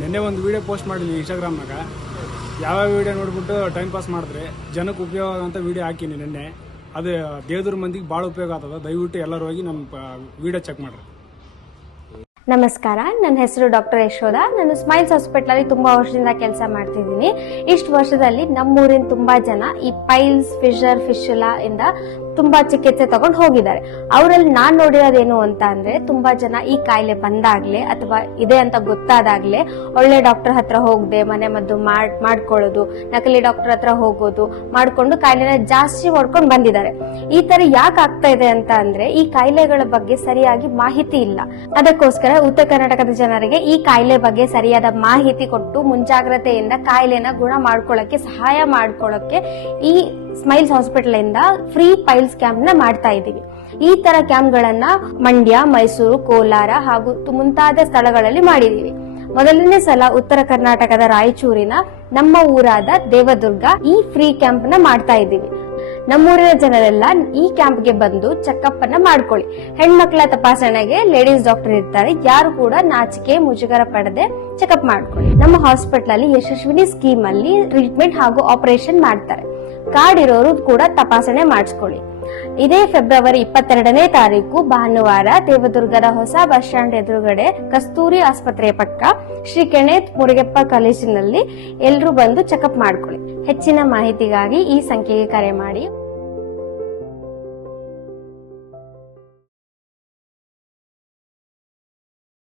ನಿನ್ನೆ ಒಂದು video post ಮಾಡಿದ್ದೀನಿ ಇನ್ಸ್ಟಾಗ್ರಾಮ್ನಾಗ. ಯಾವ್ಯಾವ ವಿಡಿಯೋ ನೋಡ್ಬಿಟ್ಟು ಟೈಮ್ ಪಾಸ್ ಮಾಡಿದ್ರೆ ಜನಕ್ಕೆ ಉಪಯೋಗ ಆಗೋಂಥ ವಿಡಿಯೋ ಹಾಕಿನಿ ನಿನ್ನೆ. ಅದು ದೇವ್ರ ಮಂದಿಗೆ ಭಾಳ ಉಪಯೋಗ ಆಗ್ತದೆ. ದಯವಿಟ್ಟು ಎಲ್ಲರೂ ಹೋಗಿ ನಮ್ಮ ವಿಡಿಯೋ ಚೆಕ್ ಮಾಡ್ರಿ. ನಮಸ್ಕಾರ, ನನ್ನ ಹೆಸರು ಡಾಕ್ಟರ್ ಯಶೋಧ. ನಾನು ಸ್ಮೈಲ್ಸ್ ಹಾಸ್ಪಿಟಲ್ ಅಲ್ಲಿ ತುಂಬಾ ವರ್ಷದಿಂದ ಕೆಲಸ ಮಾಡ್ತಿದ್ದೀನಿ. ಇಷ್ಟು ವರ್ಷದಲ್ಲಿ ನಮ್ಮೂರಿನ ತುಂಬಾ ಜನ ಈ ಪೈಲ್ಸ್, ಫಿಶರ್, ಫಿಶುಲಾ ಇಂದ ತುಂಬಾ ಚಿಕಿತ್ಸೆ ತಗೊಂಡು ಹೋಗಿದ್ದಾರೆ. ಅವರಲ್ಲಿ ನಾನ್ ನೋಡಿರೋದೇನು ಅಂತ ಅಂದ್ರೆ, ತುಂಬಾ ಜನ ಈ ಕಾಯಿಲೆ ಬಂದಾಗ್ಲೆ ಅಥವಾ ಇದೆ ಅಂತ ಗೊತ್ತಾದಾಗ್ಲೆ ಒಳ್ಳೆ ಡಾಕ್ಟರ್ ಹತ್ರ ಹೋಗದೆ ಮನೆ ಮದ್ದು ಮಾಡ್ಕೊಳ್ಳೋದು, ನಕಲಿ ಡಾಕ್ಟರ್ ಹತ್ರ ಹೋಗೋದು ಮಾಡ್ಕೊಂಡು ಕಾಯಿಲೆನ ಜಾಸ್ತಿ ಮಾಡ್ಕೊಂಡು ಬಂದಿದ್ದಾರೆ. ಈ ತರ ಯಾಕೆ ಆಗ್ತಾ ಇದೆ ಅಂತ ಅಂದ್ರೆ, ಈ ಕಾಯಿಲೆಗಳ ಬಗ್ಗೆ ಸರಿಯಾಗಿ ಮಾಹಿತಿ ಇಲ್ಲ. ಅದಕ್ಕೋಸ್ಕರ ಉತ್ತರ ಕರ್ನಾಟಕದ ಜನರಿಗೆ ಈ ಕಾಯಿಲೆ ಬಗ್ಗೆ ಸರಿಯಾದ ಮಾಹಿತಿ ಕೊಟ್ಟು ಮುಂಜಾಗ್ರತೆಯಿಂದ ಕಾಯಿಲೆನ ಗುಣ ಮಾಡ್ಕೊಳ್ಳಕ್ಕೆ ಸಹಾಯ ಮಾಡ್ಕೊಳ್ಳಕ್ಕೆ ಈ ಸ್ಮೈಲ್ಸ್ ಹಾಸ್ಪಿಟಲ್ ಇಂದ ಫ್ರೀ ಪೈಲ್ಸ್ ಕ್ಯಾಂಪ್ ನ ಮಾಡ್ತಾ ಇದೀವಿ. ಈ ತರ ಕ್ಯಾಂಪ್ ಗಳನ್ನ ಮಂಡ್ಯ, ಮೈಸೂರು, ಕೋಲಾರ ಹಾಗೂ ಮುಂತಾದ ಸ್ಥಳಗಳಲ್ಲಿ ಮಾಡಿದೀವಿ. ಮೊದಲನೇ ಸಲ ಉತ್ತರ ಕರ್ನಾಟಕದ ರಾಯಚೂರಿನ ನಮ್ಮ ಊರಾದ ದೇವದುರ್ಗ ಈ ಫ್ರೀ ಕ್ಯಾಂಪ್ ನ ಮಾಡ್ತಾ ಇದ್ದೀವಿ. ನಮ್ಮೂರಿನ ಜನರೆಲ್ಲ ಈ ಕ್ಯಾಂಪ್ಗೆ ಬಂದು ಚೆಕ್ಅಪ್ ಅನ್ನ ಮಾಡ್ಕೊಳ್ಳಿ. ಹೆಣ್ಮಕ್ಳ ತಪಾಸಣೆಗೆ ಲೇಡೀಸ್ ಡಾಕ್ಟರ್ ಇರ್ತಾರೆ. ಯಾರು ಕೂಡ ನಾಚಿಕೆ ಮುಜುಗರ ಪಡದೆ ಚೆಕ್ಅಪ್ ಮಾಡ್ಕೊಳ್ಳಿ. ನಮ್ಮ ಹಾಸ್ಪಿಟಲ್ ಅಲ್ಲಿ ಯಶಸ್ವಿನಿ ಸ್ಕೀಮ್ ಅಲ್ಲಿ ಟ್ರೀಟ್ಮೆಂಟ್ ಹಾಗೂ ಆಪರೇಷನ್ ಮಾಡ್ತಾರೆ. ಕಾರ್ಡ್ ಇರೋರು ಕೂಡ ತಪಾಸಣೆ ಮಾಡಿಸ್ಕೊಳ್ಳಿ. ಇದೇ ಫೆಬ್ರವರಿ 22ನೇ ತಾರೀಕು ಭಾನುವಾರ ದೇವದುರ್ಗದ ಹೊಸ ಬಸ್ ಸ್ಟ್ಯಾಂಡ್ ಎದುರುಗಡೆ ಕಸ್ತೂರಿ ಆಸ್ಪತ್ರೆಯ ಪಕ್ಕ ಶ್ರೀ ಕೆಣೇತ್ ಮುರುಗಪ್ಪ ಕಾಲೇಜಿನಲ್ಲಿ ಎಲ್ಲರೂ ಬಂದು ಚೆಕ್ಅಪ್ ಮಾಡ್ಕೊಳ್ಳಿ. ಹೆಚ್ಚಿನ ಮಾಹಿತಿಗಾಗಿ ಈ ಸಂಖ್ಯೆಗೆ ಕರೆ ಮಾಡಿ.